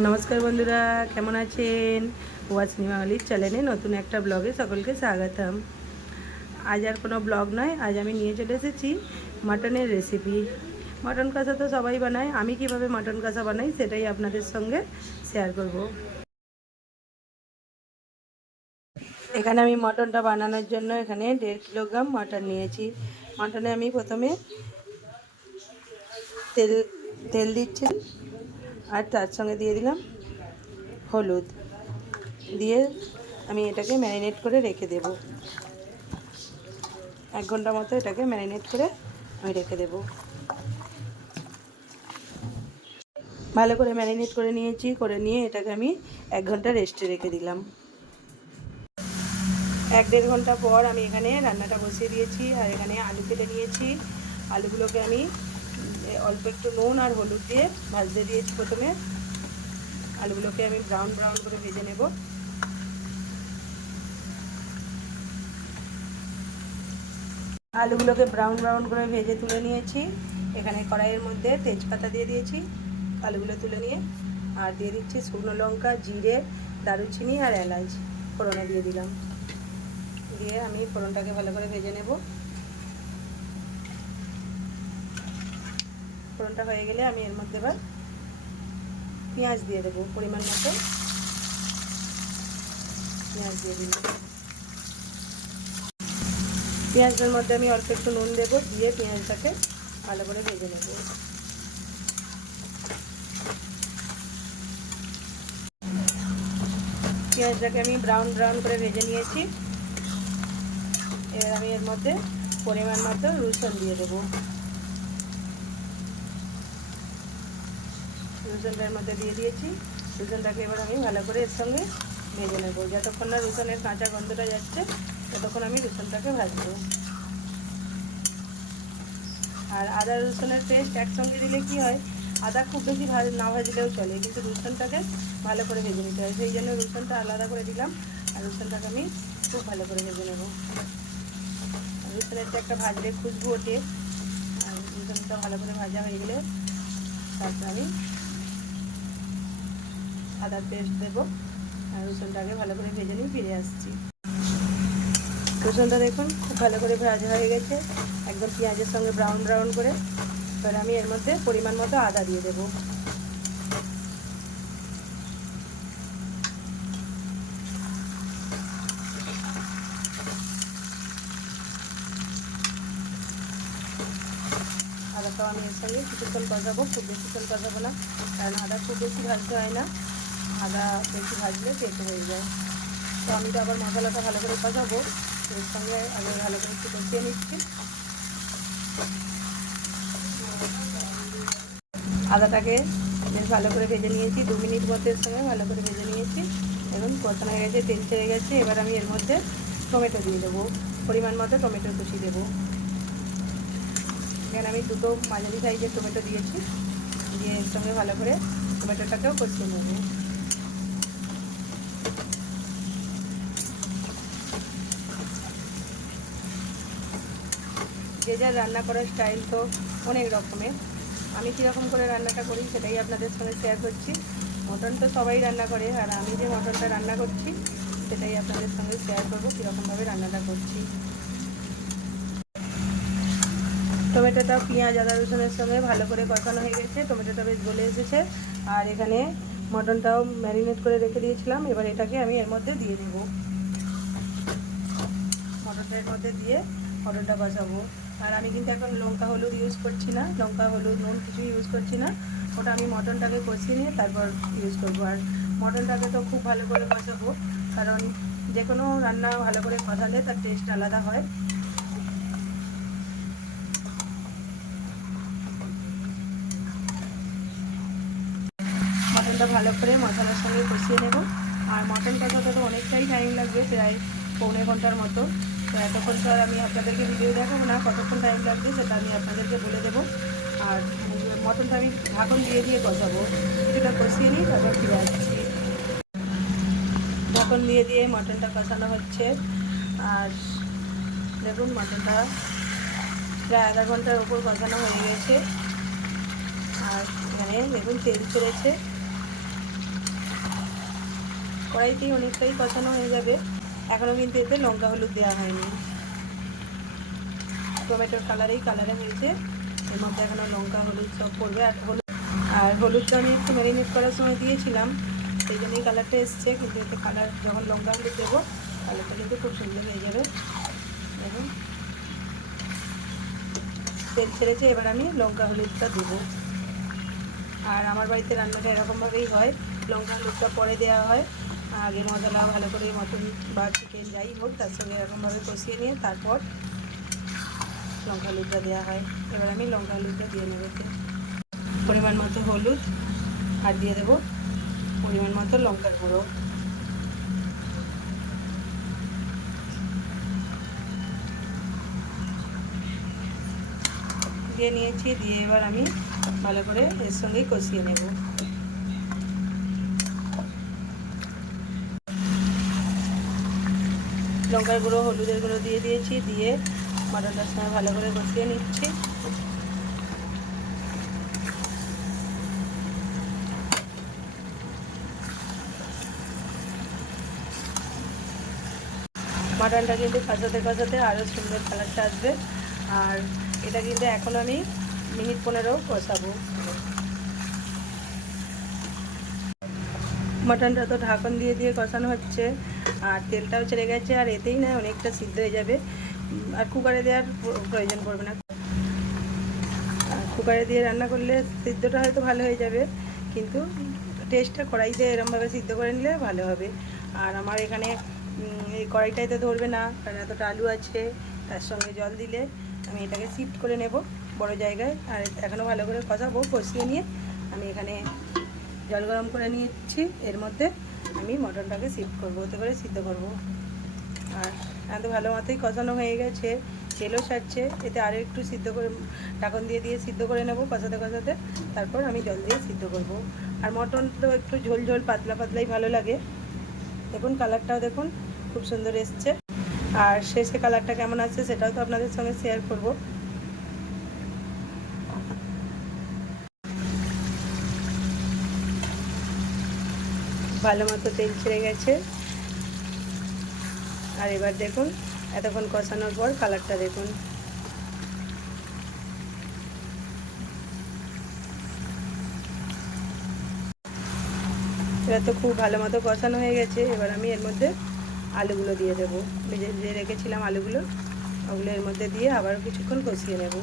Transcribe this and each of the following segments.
নমস্কার বন্ধুরা, কেমন আছেন? ওয়াচ নিমাওয়ালির চ্যানেলে নতুন একটা ব্লগে সকলকে স্বাগতম। আজ আর কোনো ব্লগ নয়, আজ আমি নিয়ে চলে এসেছি মাটনের রেসিপি মাটন কষা তো সবাই বানায়, আমি কীভাবে মাটন কষা বানাই সেটাই আপনাদের সঙ্গে শেয়ার করব। এখানে আমি মটনটা বানানোর জন্য এখানে দেড় কিলোগ্রাম মটন নিয়েছি। মটনে আমি প্রথমে তেল তেল দিচ্ছি। আর তার সঙ্গে দিয়ে দিলাম হলুদ। দিয়ে আমি এটাকে ম্যারিনেট করে রেখে দেব। এক ঘণ্টা মতো এটাকে ম্যারিনেট করে আমি রেখে দেব। ভালো করে ম্যারিনেট করে নিয়েছি, করে নিয়ে এটাকে আমি এক ঘণ্টা রেস্টে রেখে দিলাম। এক দেড় ঘণ্টা পর আমি এখানে রান্নাটা বসিয়ে দিয়েছি আর এখানে আলু কেটে নিয়েছি। আলুগুলোকে আমি অল্প একটু নুন আর হলুদ দিয়ে ভাজতে দিয়েছি প্রথমে। আলুগুলোকে আমি ব্রাউন ব্রাউন করে ভেজে নেব। আলুগুলোকে ব্রাউন ব্রাউন করে ভেজে তুলে নিয়েছি। এখানে কড়াইয়ের মধ্যে তেজপাতা দিয়ে দিয়েছি, আলুগুলো তুলে নিয়ে। আর দিয়ে দিচ্ছি শুকনো লঙ্কা, জিরে, দারুচিনি আর এলাচ ফোড়নে দিয়ে দিলাম। দিয়ে আমি ফোড়নটাকে ভালো করে ভেজে নেব। ফোড়নটা হয়ে গেলে আমি এর মধ্যে এবার পেঁয়াজ দিয়ে দেবো পরিমাণ মতো। পেঁয়াজ দিয়ে দিলাম। পেঁয়াজের মধ্যে আমি অল্প একটু নুন দেবো, দিয়ে পেঁয়াজটাকে ভালো করে ভেজে নেব। পেঁয়াজটাকে আমি ব্রাউন ব্রাউন করে ভেজে নিয়েছি। এবার আমি এর মধ্যে পরিমাণ মতো রসুন দিয়ে দেবো। রসুনটার মধ্যে দিয়ে দিয়েছি। রসুনটাকে এবার আমি ভালো করে এর সঙ্গে ভেজে নেব। যতক্ষণ না রসুনের কাঁচা গন্ধটা যাচ্ছে, ততক্ষণ আমি রসুনটাকে ভাজবো। আর আদা রসুনের পেস্ট একসঙ্গে দিলে কি হয়, আদা খুব বেশি ভাজ না ভাজলেও চলে, কিন্তু রসুনটাকে ভালো করে ভেজে নিতে হয়। সেই জন্য রসুনটা আলাদা করে দিলাম, আর রসুনটাকে আমি খুব ভালো করে ভেজে নেব। রসুনের একটা ভাজলে খুশবু ওঠে, আর রসুনটা ভালো করে ভাজা হয়ে গেলে তারপরে আমি আদার পেস্ট দেবো আর রসুনটাকে ভালো করে ভেজে নিয়ে ফিরে আসছি। রসুনটা দেখুন, খুব ভালো করে ভাজা হয়ে গেছে। একদম পেঁয়াজের সঙ্গে ব্রাউন ব্রাউন করে। এবার আমি এর মধ্যে পরিমাণ মতো আদা দিয়ে দেবো। আদাটাও আমি এর সঙ্গে কিছুক্ষণ কষাবো, খুব বেশিক্ষণ কষাবো না, কারণ আদা খুব বেশি ভাজতে হয় না। আদা বেশি ভাজলে পেটে হয়ে যায়। তো আমি তো আবার মশলাটা ভালো করে কষাবো। এর সঙ্গে আগে ভালো করে একটু কষিয়ে নিচ্ছি। আদাটাকে বেশ ভালো করে ভেজে নিয়েছি। দু মিনিট মধ্যে এর সঙ্গে ভালো করে ভেজে নিয়েছি। এবং কষানো হয়ে গেছে, তেল ছেড়ে গেছে। এবার আমি এর মধ্যে টমেটো দিয়ে দেবো। পরিমাণ মতো টমেটো কুচি দেবো। এখানে আমি দুটো মাঝারি সাইজের টমেটো দিয়েছি। দিয়ে এর সঙ্গে ভালো করে টমেটোটাকেও কষিয়ে নেব। যে যার রান্না করার স্টাইল তো অনেক রকমের। আমি কীরকম করে রান্নাটা করি সেটাই আপনাদের সঙ্গে শেয়ার করছি। মটন তো সবাই রান্না করে, আর আমি যে মটনটা রান্না করছি সেটাই আপনাদের সঙ্গে শেয়ার করব কীরকমভাবে রান্নাটা করছি। টমেটোটা পেঁয়াজ, আদা রসুনের সঙ্গে ভালো করে কষানো হয়ে গেছে, টমেটোটা বেশ গলে এসেছে। আর এখানে মটনটাও ম্যারিনেট করে রেখে দিয়েছিলাম, এবার এটাকে আমি এর মধ্যে দিয়ে দেবো। মটনটা এর মধ্যে দিয়ে মটনটা কষাবো। আর আমি কিন্তু এখন লঙ্কা হলুদ ইউজ করছি না, লঙ্কা, হলুদ, নুন কিছু ইউজ করছি না। ওটা আমি মটনটাকে কষিয়ে নিয়ে তারপর ইউজ করব। আর মটনটাকে তো খুব ভালো করে কষাবো, কারণ যে কোনো রান্না ভালো করে কষালে তার টেস্ট আলাদা হয়। মটনটা ভালো করে মশলার সঙ্গে কষিয়ে নেব। আর মটন কষাতে তো অনেকটাই টাইম লাগবে, প্রায় পৌনে ঘণ্টার মতো। তো এতক্ষণ তো আমি আপনাদেরকে ভিডিও দেখাবো না, কতক্ষণ টাইম লাগবে সেটা আমি আপনাদেরকে বলে দেবো। আর মটনটা আমি ঢাকন দিয়ে দিয়ে কষাবো। কিছুটা কষিয়ে নিই তারপর ফিরে আসছি। ঢাকন দিয়ে দিয়ে মটনটা কষানো হচ্ছে। আর দেখুন, মটনটা প্রায় আধা ঘণ্টার ওপর কষানো হয়ে গেছে। আর এখানে দেখুন, তেল ছেড়েছে। কড়াইতেই অনেকটাই কষানো হয়ে যাবে। এখনও কিন্তু এতে লঙ্কা হলুদ দেওয়া হয়নি। টমেটোর কালারেই কালারে হয়েছে। এর মধ্যে এখনও লঙ্কা, হলুদ সব পড়বে। আর হলুদ, আর হলুদটা আমি একটু ম্যারিনেট করার সময় দিয়েছিলাম, সেই জন্যই কালারটা এসছে। কিন্তু এতে কালার যখন লঙ্কা, হলুদ দেবো কালারটা কিন্তু খুব সুন্দর হয়ে যাবে। দেখুন। তেল ছেড়েছে, এবার আমি লঙ্কা, হলুদটা দেবো। আর আমার বাড়িতে রান্নাটা এরকমভাবেই হয়। লঙ্কা, হলুদটা পরে দেওয়া হয়। আগে মশলা ভালো করে মটন বা চিকেন যাই হোক, তার সঙ্গে এরকমভাবে কষিয়ে নিয়ে তারপর লঙ্কা হলুদটা দেওয়া হয়। এবার আমি লঙ্কা হলুদটা দিয়ে নেব পরিমাণ মতো হলুদ আর দিয়ে দেবো পরিমাণ মতো লঙ্কার গুঁড়ো। দিয়ে নিয়েছি, দিয়ে এবার আমি ভালো করে এর সঙ্গেই কষিয়ে নেব। লঙ্কার গুঁড়ো, হলুদের গুঁড়ো দিয়ে দিয়েছি, দিয়ে মটনটার সঙ্গে ভালো করে কষিয়ে নিচ্ছি। মাটনটা কিন্তু কষাতে কষাতে আরও সুন্দর কালারটা আসবে। আর এটা কিন্তু এখন আমি মিনিট পনেরো কষাবো। মাটনটা তো ঢাকন দিয়ে দিয়ে কষানো হচ্ছে। আর তেলটাও ছেড়ে গেছে, আর এতেই না অনেকটা সিদ্ধ হয়ে যাবে। আর কুকারে দেওয়ার প্রয়োজন পড়বে না। কুকারে দিয়ে রান্না করলে সিদ্ধটা হয়তো ভালো হয়ে যাবে, কিন্তু টেস্টটা কড়াইতে এরমভাবে সিদ্ধ করে নিলে ভালো হবে। আর আমার এখানে এই এই কড়াইটাইতে ধরবে না, কারণ এতটা আলু আছে, তার সঙ্গে জল দিলে আমি এটাকে শিফট করে নেব বড় জায়গায়। আর এখনও ভালো করে কষাবো, কষিয়ে নিয়ে আমি এখানে জল গরম করে নিচ্ছি এর মধ্যে আমি মটনটাকে শিফট করব ওতে করে সিদ্ধ করব। আর এত ভালো মতোই কষানো হয়ে গেছে, তেলও ছাড়ছে, এতে আরও একটু সিদ্ধ করে, ঢাকন দিয়ে দিয়ে সিদ্ধ করে নেব কষাতে কষাতে, তারপর আমি জল দিয়ে সিদ্ধ করব। আর মটন তো একটু ঝোল ঝোল, পাতলা পাতলাই ভালো লাগে। দেখুন কালারটাও দেখুন, খুব সুন্দর এসছে। আর শেষে কালারটা কেমন আসছে সেটাও তো আপনাদের সঙ্গে শেয়ার করব। ভালো মতো তেল ছেড়ে গেছে। আর এবার দেখুন, এতক্ষণ কষানোর পর কালারটা দেখুন। এবার তো খুব ভালো মতো কষানো হয়ে গেছে। এবার আমি এর মধ্যে আলুগুলো দিয়ে দেবো। যে রেখেছিলাম আলুগুলো, ওগুলো এর মধ্যে দিয়ে আবার কিছুক্ষণ কষিয়ে নেব।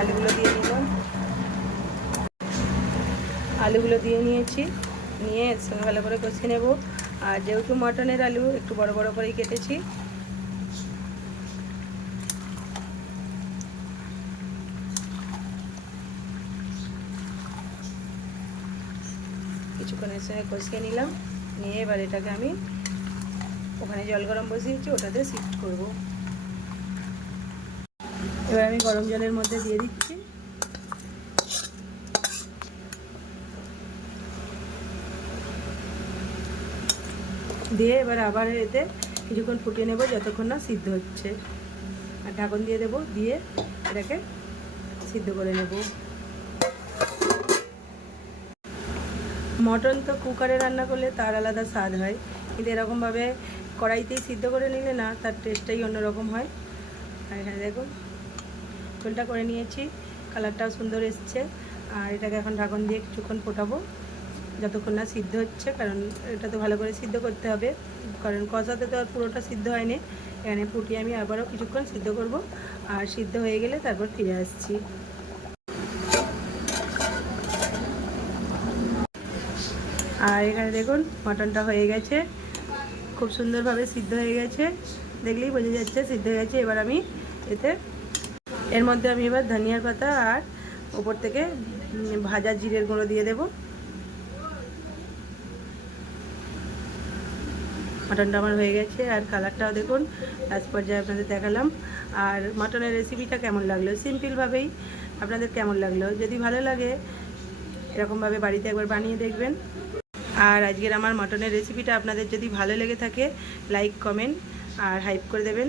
আলুগুলো দিয়ে নিলাম আলুগুলো দিয়ে নিয়েছি। নিয়ে এর সঙ্গে ভালো করে কষিয়ে নেব। আর যেহেতু মটনের আলু, একটু বড় বড় করেই কেটেছি। কিছুক্ষণের সঙ্গে কষিয়ে নিলাম। নিয়ে এবার এটাকে আমি ওখানে জল গরম বসিয়েছি, ওটাতে শিফট করব। এবার আমি গরম জলের মধ্যে দিয়ে দিচ্ছি। দিয়ে এবার আবার এতে কিছুক্ষণ ফুটিয়ে নেব যতক্ষণ না সিদ্ধ হচ্ছে। আর ঢাকন দিয়ে দেবো, দিয়ে এটাকে সিদ্ধ করে নেব। মটন তো কুকারে রান্না করলে তার আলাদা স্বাদ হয়। কিন্তু এরকমভাবে কড়াইতেই সিদ্ধ করে নিলে না, তার টেস্টটাই অন্যরকম হয়। আর এখানে দেখুন ঝোলটা করে নিয়েছি, কালারটাও সুন্দর এসছে। আর এটাকে এখন ঢাকন দিয়ে কিছুক্ষণ ফোটাবো, যতক্ষণ না সিদ্ধ হচ্ছে, কারণ এটা তো ভালো করে সিদ্ধ করতে হবে। কারণ কষাতে তো আর পুরোটা সিদ্ধ হয়নি, এখানে ফুটিয়ে আমি আবারও কিছুক্ষণ সিদ্ধ করব। আর সিদ্ধ হয়ে গেলে তারপর ফিরে আসছি। আর এখানে দেখুন, মাটনটা হয়ে গেছে। খুব সুন্দরভাবে সিদ্ধ হয়ে গেছে। দেখলেই বোঝা যাচ্ছে, সিদ্ধ হয়ে গেছে। এবার আমি এতে এর মধ্যে আমি এবার ধনিয়ার পাতা আর ওপর থেকে ভাজা জিরের গুঁড়ো দিয়ে দেবো। মাটনটা আমার হয়ে গেছে আর কালারটাও দেখুন লাস্ট পর্যায়ে আপনাদের দেখালাম। আর মাটনের রেসিপিটা কেমন লাগল? সিম্পলভাবেই আপনাদের কেমন লাগল? যদি ভালো লাগে, এরকমভাবে বাড়িতে একবার বানিয়ে দেখবেন। আর আজকের আমার মাটনের রেসিপিটা আপনাদের যদি ভালো লেগে থাকে লাইক কমেন্ট আর হাইপ করে দেবেন।